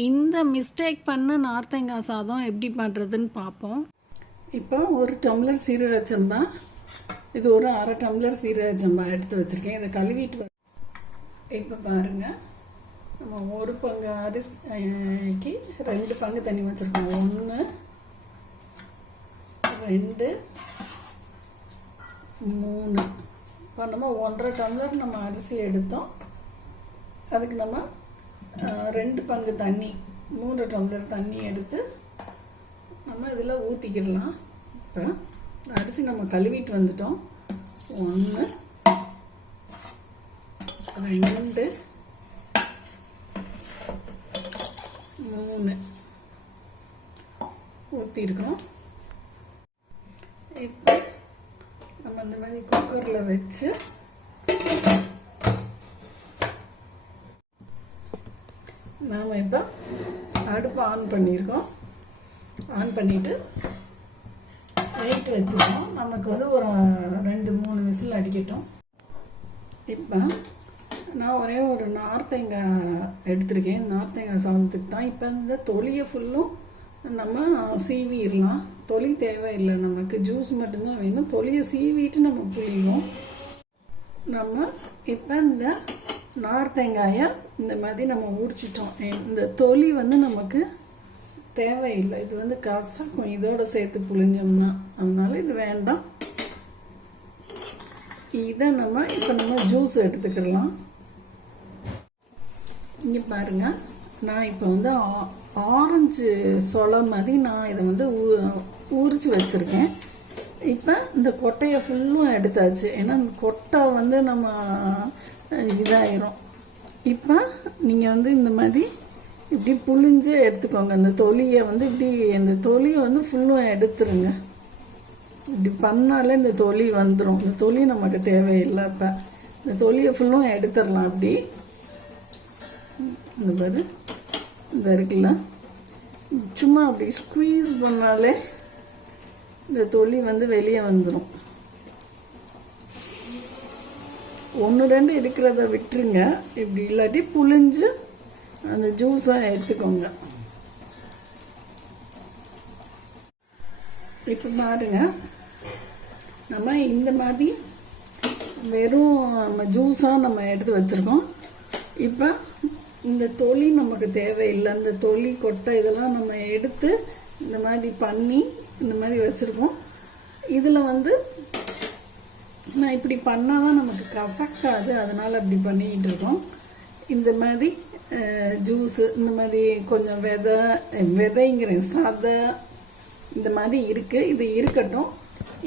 இந்த மிஸ்டேக் பண்ண நார்த்தங்காய் சாதம் எப்படி பண்ணுறதுன்னு பார்ப்போம். இப்போ ஒரு டம்ளர் சீரக சம்பா இது ஒரு அரை டம்ளர் சீரக சம்பா எடுத்து வச்சுருக்கேன். இதை கழுவிட்டு இப்போ பாருங்கள் நம்ம ஒரு பங்கு அரிசிக்கு ரெண்டு பங்கு தண்ணி வச்சுருக்கோம். ஒன்று ரெண்டு மூணு. இப்போ நம்ம ஒன்றரை டம்ளர் நம்ம அரிசி எடுத்தோம். அதுக்கு நம்ம ரெண்டு பங்கு தண்ணி மூணு டம்ளர் தண்ணி எடுத்து நம்ம இதில் ஊற்றிக்கிடலாம் இப்போ? அரிசி நம்ம கழுவிட்டு வந்துட்டோம். ஒன்று ரெண்டு மூணு. ஊற்றிருக்கோம் இப்போ நம்ம இந்த மாதிரி குக்கரில் வச்சு நாம் இப்போ அடுப்பு ஆன் பண்ணியிருக்கோம். ஆன் பண்ணிவிட்டு வெயிட் வச்சுருக்கோம். நமக்கு வந்து ஒரு ரெண்டு மூணு விசில் அடிக்கட்டும். இப்போ நான் ஒரே ஒரு நார்த்தேங்காய் எடுத்திருக்கேன். நார்த்தேங்காய் சாதத்துக்கு தான். இப்போ இந்த தொலியை ஃபுல்லும் நம்ம சீவிடலாம். தொலி தேவையில்லை நமக்கு. ஜூஸ் மட்டும்தான் வேணும். தொலியை சீவிட்டு நம்ம புளிவோம் நம்ம இப்போ இந்த நார்த்தங்காயை இந்த மாதிரி நம்ம உரிச்சிட்டோம். இந்த தொலி வந்து நமக்கு தேவையில்லை. இது வந்து கசக்கும் இதோட சேர்த்து புளிஞ்சோம்னா அதனால இது வேண்டாம். இதை நம்ம இப்போ நம்ம ஜூஸ் எடுத்துக்கலாம் இங்கே பாருங்க. நான் இப்போ வந்து ஆ- ஆரஞ்சு சொலை மாதிரி நான் இதை வந்து ஊ- ஊறிச்சு வச்சுருக்கேன். இப்போ இந்த கொட்டையை ஃபுல்லும் எடுத்தாச்சு. ஏன்னா இந்த கொட்டை வந்து நம்ம இதாயிரும். இப்போ நீங்கள் வந்து இந்த மாதிரி இப்படி புழிஞ்சே எடுத்துக்கோங்க. இந்த தொலியை வந்து இப்படி இந்த தொலியை வந்து ஃபுல்லும் எடுத்துருங்க. இப்படி பண்ணாலே இந்த தொலி வந்துடும் இந்த தொலி நமக்கு தேவையில்லை இப்போ இந்த தொலியை ஃபுல்லும் எடுத்துடலாம் அப்படி. இந்த மாதிரி இந்த இருக்குல்ல. சும்மா அப்படி ஸ்குவீஸ் பண்ணாலே இந்த தொலி வந்து வெளியே வந்துடும் ஒன்று ரெண்டு இருக்கிறத விட்டுருங்க. இப்படி இல்லாட்டி புழிஞ்சு அந்த ஜூஸாக எடுத்துக்கோங்க. இப்போ பாருங்க. நம்ம இந்த மாதிரி வெறும் நம்ம ஜூஸாக நம்ம எடுத்து வச்சுருக்கோம். இப்போ இந்த தொலி நமக்கு தேவையில்லை. இந்த தொலி கொட்டை இதெல்லாம் நம்ம எடுத்து இந்த மாதிரி பண்ணி இந்த மாதிரி வச்சுருக்கோம். இதில் வந்து நான் இப்படி பண்ணால் தான் நமக்கு கசக்காது. அதனால் அப்படி பண்ணிக்கிட்டு இருக்கோம். இந்த மாதிரி ஜூஸு இந்த மாதிரி கொஞ்சம் விதை விதைங்கிறேன். சதை இந்த மாதிரி இருக்குது இது இருக்கட்டும்.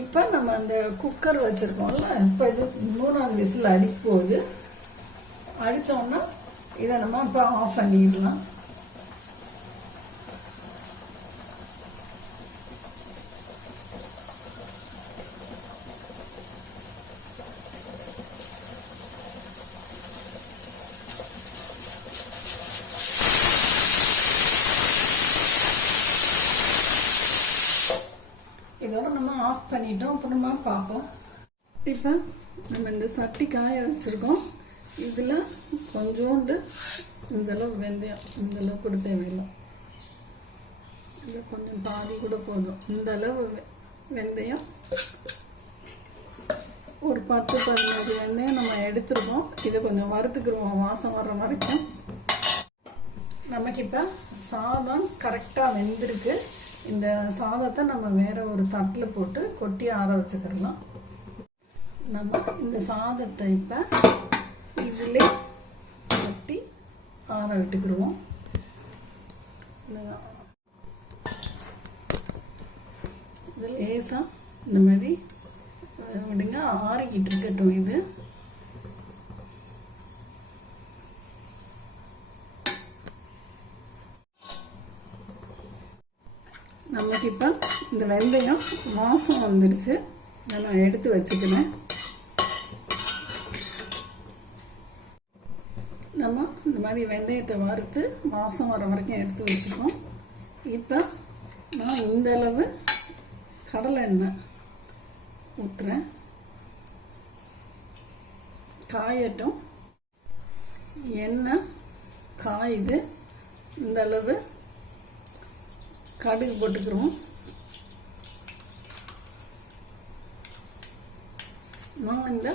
இப்போ நம்ம அந்த குக்கர் வச்சுருக்கோம்ல இப்போ இது மூணாவது விசில் அடிக்க போகுது அடித்தோன்னா இதை நம்ம இப்போ ஆஃப் பண்ணிடலாம் இதோட நம்ம ஆஃப் பண்ணிட்டோம். அப்புறமா பார்ப்போம். இப்போ நம்ம இந்த சட்டி காய வச்சுருக்கோம். இதில் கொஞ்சோண்டு இந்தளவு வெந்தயம் இந்தளவு கூட தேவையில்லை. இதில் கொஞ்சம் பாதி கூட போதும். இந்த அளவு வெ- வெந்தயம். ஒரு பத்து பதினஞ்சு வெந்தயம் நம்ம எடுத்துருக்கோம். இதை கொஞ்சம் வறுத்துக்கிடுவோம் வாசம் வர்ற வரைக்கும். நமக்கு இப்போ சாதம் கரெக்டாக வெந்திருக்கு. இந்த சாதத்தை நம்ம வேற ஒரு தட்டில் போட்டு கொட்டி ஆற வச்சுக்கிடலாம். நம்ம இந்த சாதத்தை இப்போ இதிலே கொட்டி ஆற விட்டுக்கிடுவோம். இந்த- இது லேசாக இந்த மாதிரி விடுங்க ஆறிக்கிட்டு இருக்கட்டும் இது. நமக்கு இப்போ இந்த வெந்தயம் வாசம் வந்துடுச்சு. நான் எடுத்து வச்சுக்கிறேன். நம்ம இந்த மாதிரி வெந்தயத்தை வறுத்து மாதம் வர வரைக்கும் எடுத்து வச்சுப்போம். இப்போ நான் இந்த அளவு கடலை எண்ணெய் ஊற்றுறேன் காயட்டும். எண்ணெய் காயுது இந்த அளவு கடுகு போட்டுக்கிறோம். நான் இந்த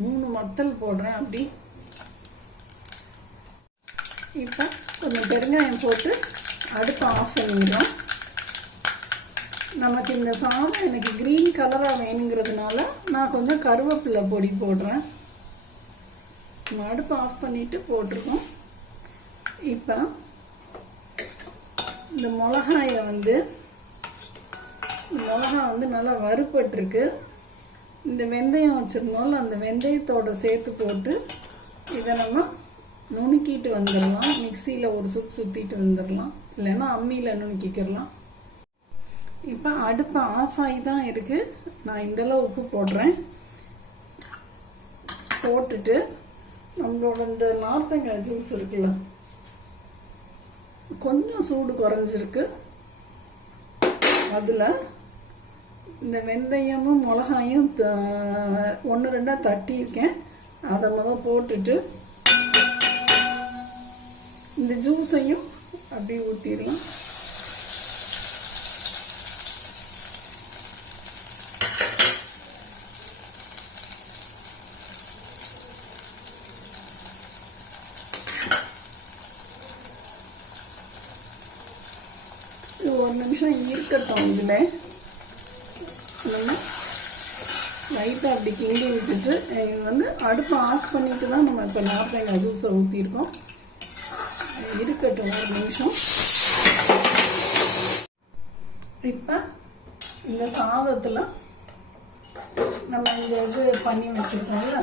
மூணு மத்தல் போடுறேன் அப்படி. இப்போ கொஞ்சம் பெருங்காயம் போட்டு அடுப்பை ஆஃப் பண்ணிடுறோம். நமக்கு இந்த சாதம் எனக்கு க்ரீன் கலராக வேணுங்கிறதுனால நான் கொஞ்சம் கருவேப்பிலை பொடி போடுறேன். அடுப்பை ஆஃப் பண்ணிவிட்டு போட்டிருக்கோம். இப்போ இந்த மிளகாயை வந்து மிளகாய் மிளகா வந்து நல்லா வறுபட்டுருக்கு. இந்த வெந்தயம் வச்சுருந்தோம்ல அந்த வெந்தயத்தோட சேர்த்து போட்டு இதை நம்ம நுணுக்கிட்டு வந்துடலாம். மிக்சியில் ஒரு சுத்து சுற்றிட்டு வந்துடலாம். இல்லைன்னா அம்மியில் நுணுக்கிக்கிறலாம் இப்போ அடுப்பு ஆஃப் ஆகி தான் இருக்குது நான் இந்தளவு உப்பு போடுறேன். போட்டுட்டு நம்மளோட இந்த நார்த்தங்காய் ஜூஸ் இருக்குல்ல கொஞ்சம் சூடு குறைஞ்சிருக்கு. அதில் இந்த வெந்தயமும் மிளகாயும் ஒன்று ரெண்டாக தட்டியிருக்கேன். அதை முதல் போட்டுட்டு இந்த ஜூஸையும் அப்படியே ஊற்றிடலாம் கொஞ்சம் இருக்கட்டும் இதில். நம்ம லைட்டாக அப்படி கிண்டி விட்டுட்டு இது வந்து அடுப்பை ஆஃப் பண்ணிட்டு தான் நம்ம இப்போ நார்த்தங்காய் ஜூஸை ஊற்றிருக்கோம் இருக்கட்டும் ஒரு நிமிஷம். இப்போ இந்த சாதத்தில் நம்ம இந்த இது பண்ணி வச்சுருக்கோம்ல.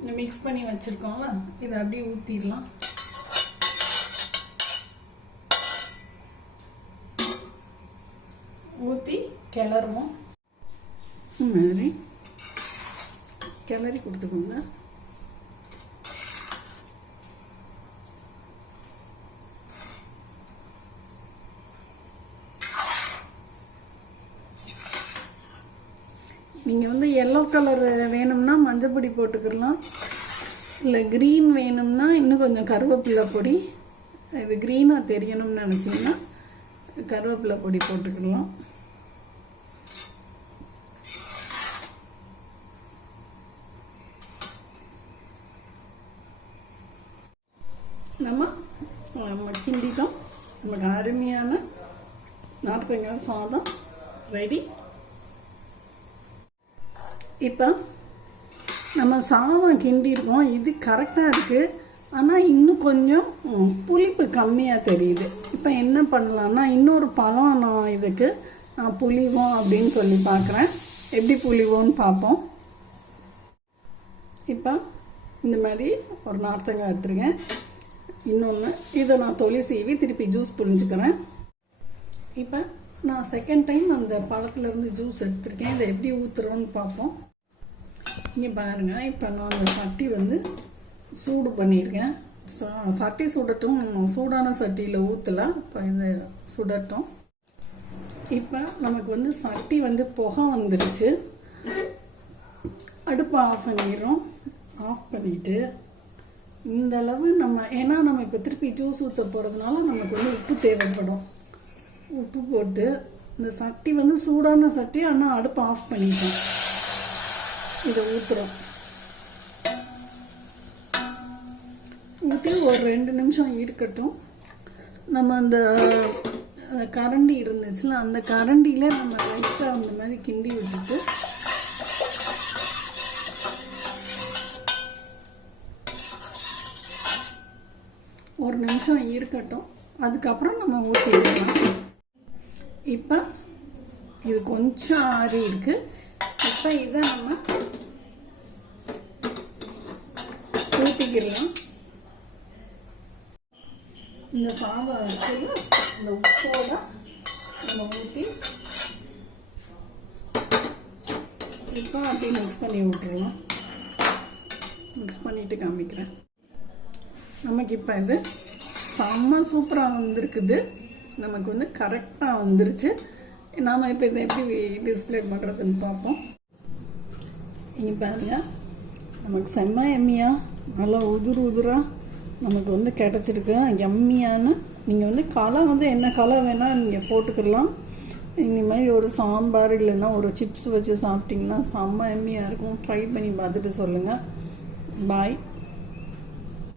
இந்த மிக்ஸ் பண்ணி வச்சுருக்கோம்ல. இதை அப்படியே ஊற்றிடலாம் ஊற்றி கிளறுவோம். இந்த மாதிரி கிளறி கொடுத்துக்கோங்க. நீங்கள் வந்து எல்லோ கலர் வேணும்னா மஞ்சப்பொடி போட்டுக்கலாம். இல்லை க்ரீன் வேணும்னா இன்னும் கொஞ்சம் கருவேப்பிலை பொடி. இது க்ரீனாக தெரியணும்னு நினச்சிங்கன்னா கருவேப்பிலை பொடி போட்டுக்கலாம். நம்ம நம்ம கிண்டிட்டோம். நமக்கு அருமையான நாட்டுத்தங்காய் சாதம் ரெடி இப்போ நம்ம சாதம் கிண்டியிருக்கோம். இது கரெக்டாக இருக்குது ஆனால் இன்னும் கொஞ்சம் புளிப்பு கம்மியாக தெரியுது. இப்போ என்ன பண்ணலான்னா இன்னொரு பழம் நான் இதுக்கு நான் புளிவோம் அப்படின்னு சொல்லி பார்க்குறேன் எப்படி புளிவோன்னு பார்ப்போம் இப்போ இந்த மாதிரி ஒரு நார்த்தங்காய் எடுத்துருக்கேன். இன்னொன்று இதை நான் தொலி சீவி திருப்பி ஜூஸ் புரிஞ்சுக்கிறேன் இப்போ நான் செகண்ட் டைம் அந்த பழத்துலேருந்து ஜூஸ் எடுத்திருக்கேன். இதை எப்படி ஊற்றுறோன்னு பார்ப்போம். இங்கே பாருங்கள் இப்போ நான் அந்த சட்டி வந்து சூடு பண்ணியிருக்கேன். சட்டி சுடட்டும். சூடான சட்டியில் ஊற்றலாம் இப்போ இது சுடட்டும். இப்போ நமக்கு வந்து சட்டி வந்து புகை வந்துடுச்சு அடுப்பை ஆஃப் பண்ணிடுறோம். ஆஃப் பண்ணிவிட்டு இந்த அளவு நம்ம ஏன்னா நம்ம இப்போ திருப்பி ஜூஸ் ஊற்ற போகிறதுனால நமக்கு வந்து உப்பு தேவைப்படும். உப்பு போட்டு இந்த சட்டி வந்து சூடான சட்டி ஆனால் அடுப்பு ஆஃப் பண்ணிட்டோம் இதை ஊற்றுறோம் ஊற்றி ஒரு ரெண்டு நிமிஷம் இருக்கட்டும். நம்ம அந்த கரண்டி இருந்துச்சுல அந்த கரண்டியில் நம்ம லைட்டாக அந்த மாதிரி கிண்டி விட்டுட்டு நிமிஷம் இருக்கட்டும். அதுக்கப்புறம் நம்ம ஊற்றிடலாம் இப்போ இது கொஞ்சம் ஆறி இருக்கு. இப்போ இதை நம்ம ஊற்றிக்கிடலாம் இந்த சாதம் இருக்குல்ல இந்த உப்போட நம்ம ஊற்றி இப்போ அப்படியே மிக்ஸ் பண்ணி விட்டுறலாம். மிக்ஸ் பண்ணிவிட்டு காமிக்கிறேன். நமக்கு இப்போ இது செம்ம சூப்பராக வந்திருக்குது. நமக்கு வந்து கரெக்டாக வந்துருச்சு. நாம் இப்போ இதை எப்படி டிஸ்ப்ளே பண்ணுறதுன்னு பார்ப்போம். நீங்கள் பாருங்க. நமக்கு செம்ம எம்மியாக நல்லா உதுரு உதுராக நமக்கு வந்து கிடச்சிருக்கு. எம்மியான நீங்கள் வந்து களை வந்து என்ன களை வேணால் நீங்கள் போட்டுக்கலாம். இந்த மாதிரி ஒரு சாம்பார் இல்லைன்னா ஒரு சிப்ஸ் வச்சு சாப்பிட்டிங்கன்னா செம்ம எம்மியாக இருக்கும். ட்ரை பண்ணி பார்த்துட்டு சொல்லுங்கள் பாய்